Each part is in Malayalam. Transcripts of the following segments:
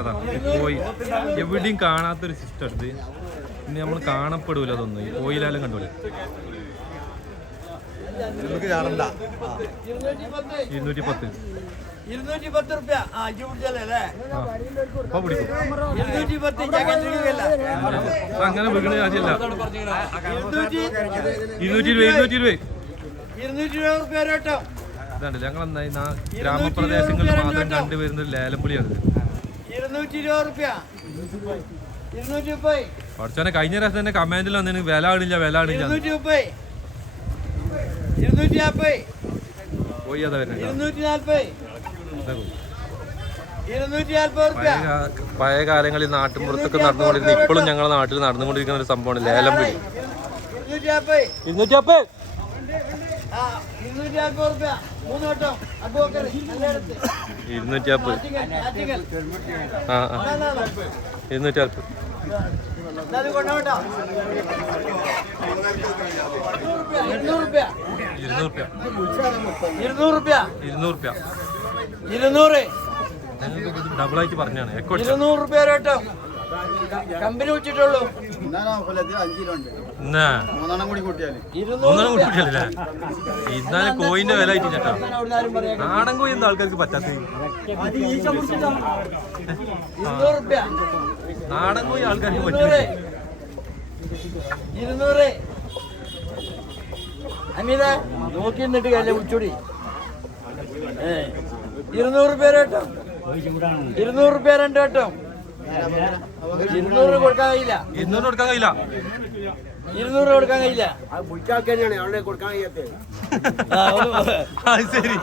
അതാ കോയി എവിടെയും കാണാത്തൊരു സിസ്റ്റം എടുത്ത് ഇനി നമ്മൾ കാണപ്പെടൂല അതൊന്നും ഈ കോയിലാലും കണ്ടോളി നമുക്ക് ചാടണ്ട ഇരുന്നൂറ്റി പത്ത് ഇരുന്നൂറ്റി പത്ത് റുപ്യ ആ ഇരുന്നൂറ്റി പത്ത് അങ്ങനെ വീണ് കാര്യമല്ല ഇരുന്നൂറ്റി ഇരുന്നൂറ്റി ഇരുപത് ഇരുന്നൂറ്റി ഇരുപത് ഇരുന്നൂറ്റി ഇരുപത് റുപ്യ കേട്ടോ ഞങ്ങൾ എന്തായി ഗ്രാമപ്രദേശങ്ങളിൽ മാത്രം കണ്ടുവരുന്ന ഒരു ഇരുന്നൂറ്റി ഇരുപത് റുപ്യ. ഇരുന്നൂറ്റി മുപ്പത് പഠിച്ചോനെ കഴിഞ്ഞ പ്രാവശ്യം തന്നെ കമാൻഡിൽ വന്നതിന് വില ആണില്ല വില ആണില്ല ഇരുന്നൂറ്റി മുപ്പത് ഇരുന്നൂറ്റി നാൽപ്പത് പോയി അതാ വരുന്നത്. ഇരുന്നൂറ്റി നാൽപ്പത് ഇതാ പോയി. ഇരുന്നൂറ്റി നാൽപ്പത് റുപ്യ പഴയ കാലങ്ങളിൽ നാട്ടിൻപുറത്തൊക്കെ നടന്നുകൊണ്ടിരുന്ന ഇപ്പോഴും ഞങ്ങളുടെ നാട്ടിൽ നടന്നുകൊണ്ടിരിക്കുന്ന ഒരു സംഭവമാണ് ലേലം പിടി. ഇരുന്നൂറ്റി നാൽപ്പത് ഇരുന്നൂറ്റി അപ്പേ ഇരുന്നൂറ്റി നാൽപ്പത് റുപ്യ. ഇരുന്നൂറ്റി ആറ്റിങ്ങൽ ആ ആ. ഇരുന്നൂറ്റി ഇരുന്നൂറ്. ആയിട്ട് പറഞ്ഞാണ് ഇരുന്നൂറ് രൂപ കേട്ടോ കമ്പനി വിളിച്ചിട്ടുള്ളൂ മൂന്നെണ്ണം കൂടി കൂട്ടിയാൽ. ഇന്നാലും കോയിന്റെ വില ആയിട്ട് ചേട്ടാ നാടൻ കോയി എന്താ ആൾക്കാർക്ക് പറ്റാത്ത നാടൻ കോയി ആൾക്കാർക്ക് ഇരുന്നൂറ്. അമീത നോക്കി നിന്നിട്ട് കല്ലേ വിളിച്ചൂടി. ഏ ഇരുന്നൂറ് പേര് കേട്ടോ. ഇരുന്നൂറ് പേരുണ്ട് രണ്ട് കേട്ടോ ഇരുന്നൂറ് കൊടുക്കാൻ കഴിയില്ല. ഇരുന്നൂറ് കൊടുക്കാൻ കഴിയില്ല. ഇരുന്നൂറ് കൊടുക്കാൻ കഴിയില്ല. ശരി.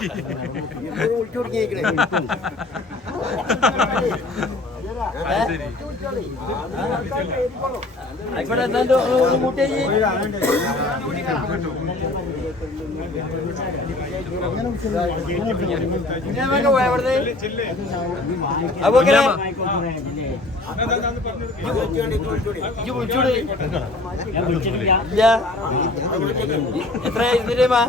ആയിക്കോട്ടെ? അബൂബക്കറെ, ഇജ്ജ് വിളിച്ചൂടി. ഇല്ല. എത്ര ഇതിലേമാ.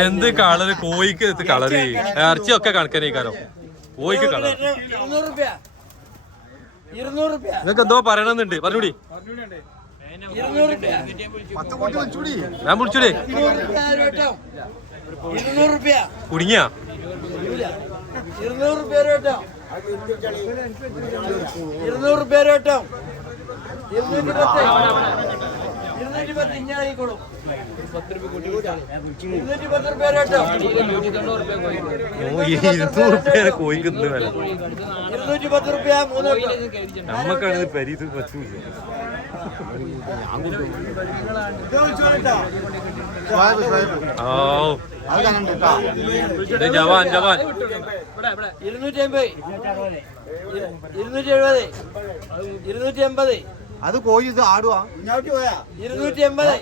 എന്ത് കളറ് കോയിക്ക് ഇത് കളറ് ഇറച്ചിയൊക്കെ കണക്കനേക്കാരോ കളർ. നിങ്ങൾക്ക് എന്തോ പറയണമെന്നുണ്ട്. പറഞ്ഞൂടി. ഞാൻ വിളിച്ചൂടെ. കുടുങ്ങിയ? ഇരുന്നൂറ് റുപ്യ കേട്ടോ ഇരുന്നൂറ് പേര് കേട്ടോ ഇരുന്നൂറ്റി പത്ത്. ഇരുന്നൂറ്റി പത്ത് ഇഞ്ഞായിക്കോളും ഇരുന്നൂറ്റി പത്ത് റുപ്യ കേട്ടോ ഇരുന്നൂറ് റുപ്യ കോയിക്ക് എന്ത് വില. ഇരുന്നൂറ്റി പത്ത് റുപ്യ മൂന്ന് കേട്ടോ നമ്മക്കാണിത് പെരീത് പറ്റൂല. ജവാൻ ജവാൻ. ഇരുന്നൂറ്റി അമ്പത്. ഇരുന്നൂറ്റി എഴുപത്. ഇരുന്നൂറ്റി എൺപത്. അത് കോഴി ഇത് ആടുവാ. പോയാ? ഇരുന്നൂറ്റി എൺപത്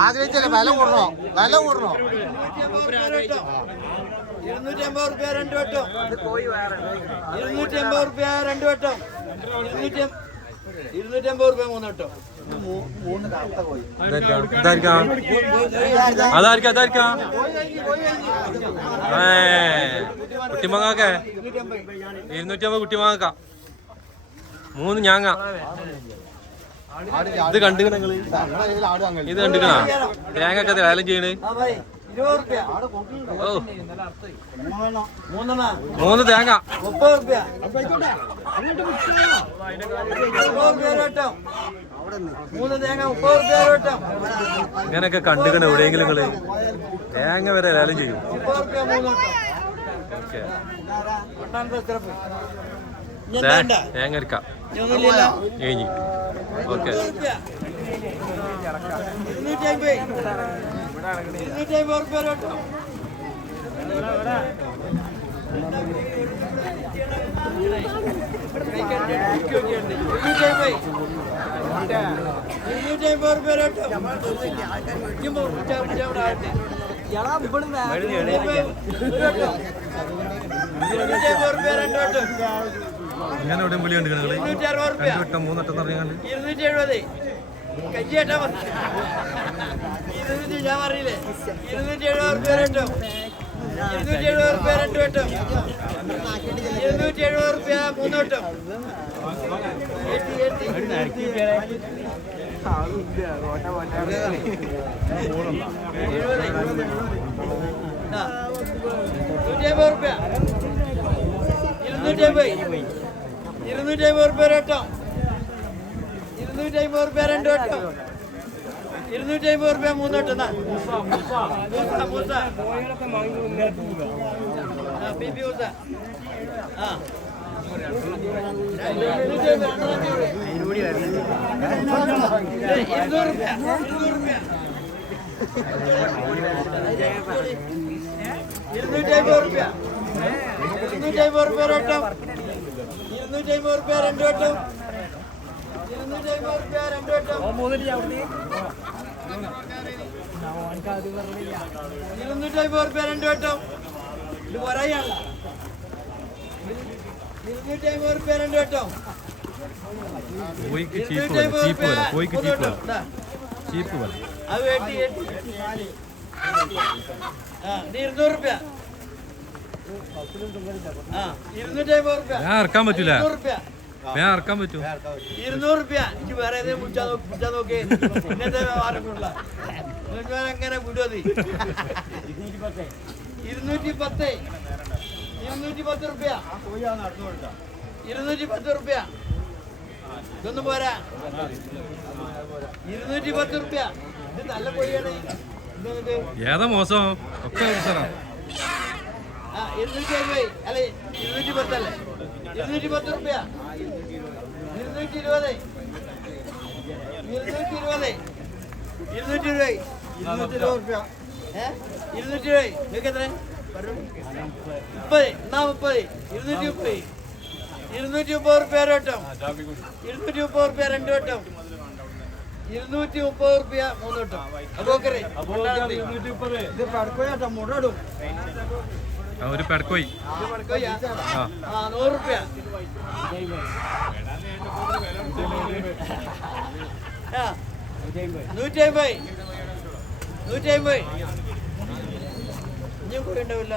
ആഗ്രഹിച്ചല്ലേ? വില കൂടണോ? വില കൂടണോ? ഇരുന്നൂറ്റി അമ്പത് റുപ്യ രണ്ട് വട്ടം. ഇരുന്നൂറ്റി അമ്പത് റുപ്യ രണ്ട് വട്ടം. ഇരുന്നൂറ്റി അമ്പ- ഇരുന്നൂറ്റി അമ്പത് റുപ്യ മൂന്ന് വട്ടം. ഇതായിരിക്കാം അതായിരിക്കാം അതായിരിക്കാം. ഏ കുട്ടിമങ്ങാക്കെ. ഇരുന്നൂറ്റി അമ്പത് കുട്ടിമങ്ങാക്ക. മൂന്ന് ഞാങ്ങ. ഇത് കണ്ടു നിങ്ങൾ? ആട് അങ്ങനെ ഇത് കണ്ടുക്കണ? തേങ്ങ ഒക്കെ വേലം ചെയ്യണ്? മൂന്ന് തേങ്ങ. മുപ്പത് റുപ്യ. മൂന്ന് തേങ്ങ മുപ്പത് റുപ്യ ഇങ്ങനെയൊക്കെ കണ്ടുക്കണ എവിടെയെങ്കിലും നിങ്ങൾ തേങ്ങ വരെ ലേലം ചെയ്യും. ഓക്കെ. തേങ്ങ എടുക്കാം കഴിഞ്ഞ് ഓക്കെ. ഇരുന്നൂറ്റി അമ്പത് ഇങ്ങനെ എവിടെയും വിളി കണ്ടു നിങ്ങൾ ഇരുന്നൂറ്റി അറുപത് റുപ്യ. രണ്ടു വട്ടം മൂന്ന് വട്ടം പറഞ്ഞാൽ ഇരുന്നൂറ്റി എഴുപത്. കയ്യേട്ടാ ഇരുന്നൂറ്റി ഞാൻ പറയില്ലേ ഇരുന്നൂറ്റി എഴുപത് റുപ്യ റുപ്യ രണ്ട് വട്ടം ഇരുന്നൂറ്റി എഴുപത് മൂന്ന് വട്ടം. നൂറ്റി അമ്പത് റുപ്യ ഇരുന്നൂറ്റി അമ്പത് ഇരുന്നൂറ്റി അമ്പത് റുപ്യ ഒരു ഇരുന്നൂറ്റി അമ്പത് റുപ്യ രണ്ട് വട്ടം. ഇരുന്നൂറ്റി അമ്പത് റുപ്യ മൂന്ന് വട്ടം. ഇരുന്നൂറ് റുപ്യ ഇരുന്നൂറ് റുപ്യ ഇരുന്നൂറ്റി അമ്പത് റുപ്യ. ഇരുന്നൂറ്റി അമ്പത് റുപ്യ ഒരു വട്ടം. ഇരുന്നൂറ്റി അമ്പത് റുപ്യ രണ്ട് വട്ടം. ഇരുന്നൂറ്റി അമ്പത് റുപ്യ രണ്ട് വട്ടം ഇത് പറയാനുള്ള ഇരുന്നൂറ്റി അമ്പത് റുപ്യ രണ്ട് വട്ടം കോഴിക്ക് ചീപ്പ് ഇരുന്നൂറ്റി ചീപ്പ് റുപ്യ പോലെ ചീപ്പ് വട്ടം ചീപ്പ് പോലെ. അത് ആ ഇത് ഇരുന്നൂറ് റുപ്യ. ആ ഇരുന്നൂറ്റി അമ്പത് റുപ്യ. ഇറക്കാൻ പറ്റൂല ഞാൻ ഇറക്കാൻ പറ്റൂ ഇരുന്നൂറ് റുപ്യ. എനിക്ക് വേറെ ഏതെങ്കിലും നോക്കി. നോക്കി ഇന്നത്തെ അങ്ങനെ ഇരുന്നൂറ്റി പത്ത് ഇരുന്നൂറ്റി പത്ത് റുപ്യ. ഇരുന്നൂറ്റി പത്ത് റുപ്യ. ഇതൊന്നും പോരാ. ഇരുന്നൂറ്റി പത്ത് റുപ്യ. ഇത് നല്ല കോഴിയാണ് ഏതാ മോശം? ഒക്കെ സാറാ ഇരുന്നൂറ്റി അമ്പത് അല്ലെ ഇരുന്നൂറ്റി പത്തല്ലേ? ഇരുന്നൂറ്റി പത്ത് റുപ്യ. ഇരുന്നൂറ്റി ഇരുപത്. ഇരുന്നൂറ്റി ഇരുപത്. ഇരുന്നൂറ്റി ഇരുപത്. ഇരുന്നൂറ്റി ഇരുപത് റുപ്യ. ഏ? ഇരുന്നൂറ്റി ഇരുപത്. നിങ്ങൾക്ക് എത്ര? മുപ്പത്. എന്നാ മുപ്പത്? ഇരുന്നൂറ്റി മുപ്പത്. ഇരുന്നൂറ്റി മുപ്പത് റുപ്യ ഒരു വട്ടം. ഇരുന്നൂറ്റി മുപ്പത് റുപ്യ രണ്ട് വട്ടം. ഇരുന്നൂറ്റി മുപ്പത് റുപ്യ മൂന്ന് വട്ടം. അബോക്കറെ ഇത് പടക്കോയാട്ടോ മുടടും. ഒരു പെടക്കോയി. നൂറ്റി അമ്പത് നൂറ്റി അമ്പത് ഇനിയും ഉണ്ടാവില്ല.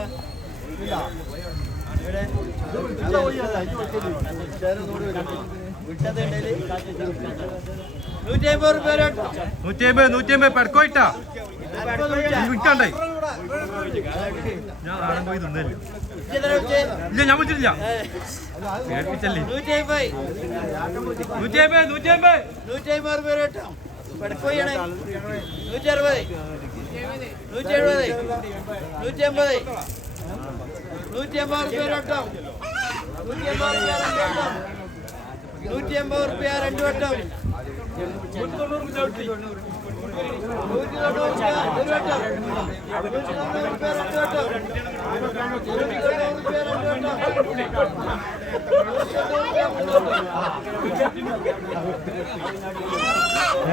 നൂറ്റി അമ്പത് നൂറ്റി അമ്പത് പെടക്കോയിട്ടാ. വിൽക്കാണ്ടേ? ഞാൻ നാടൻ പോയി തിന്നല്ലേ? ഇല്ല ഞാൻ വെച്ചിട്ടില്ല കേൾപ്പിച്ചല്ലേ നൂറ്റി അമ്പത് നൂറ്റി അമ്പത് നൂറ്റി അമ്പത് നൂറ്റി അമ്പത് റുപ്യ കേട്ടോ പടക്കോയാണ് നൂറ്റി അറുപത് നൂറ്റി എഴുപത് നൂറ്റി അമ്പത് നൂറ്റി അമ്പത് റുപ്യ കേട്ടോ നൂറ്റി അമ്പത് റുപ്യ രണ്ട് വട്ടം നൂറ്റി അമ്പത് റുപ്യ രണ്ട് വട്ടം നൂറ്റി തൊണ്ണൂറ് റുപ്യ ഒരു വട്ടം നൂറ്റി തൊണ്ണൂറ് റുപ്യ രണ്ട് വട്ടം നൂറ്റി തൊണ്ണൂറ് റുപ്യ രണ്ട് വട്ടം നൂറ്റി തൊണ്ണൂറ് റുപ്യ മൂന്ന് വട്ടം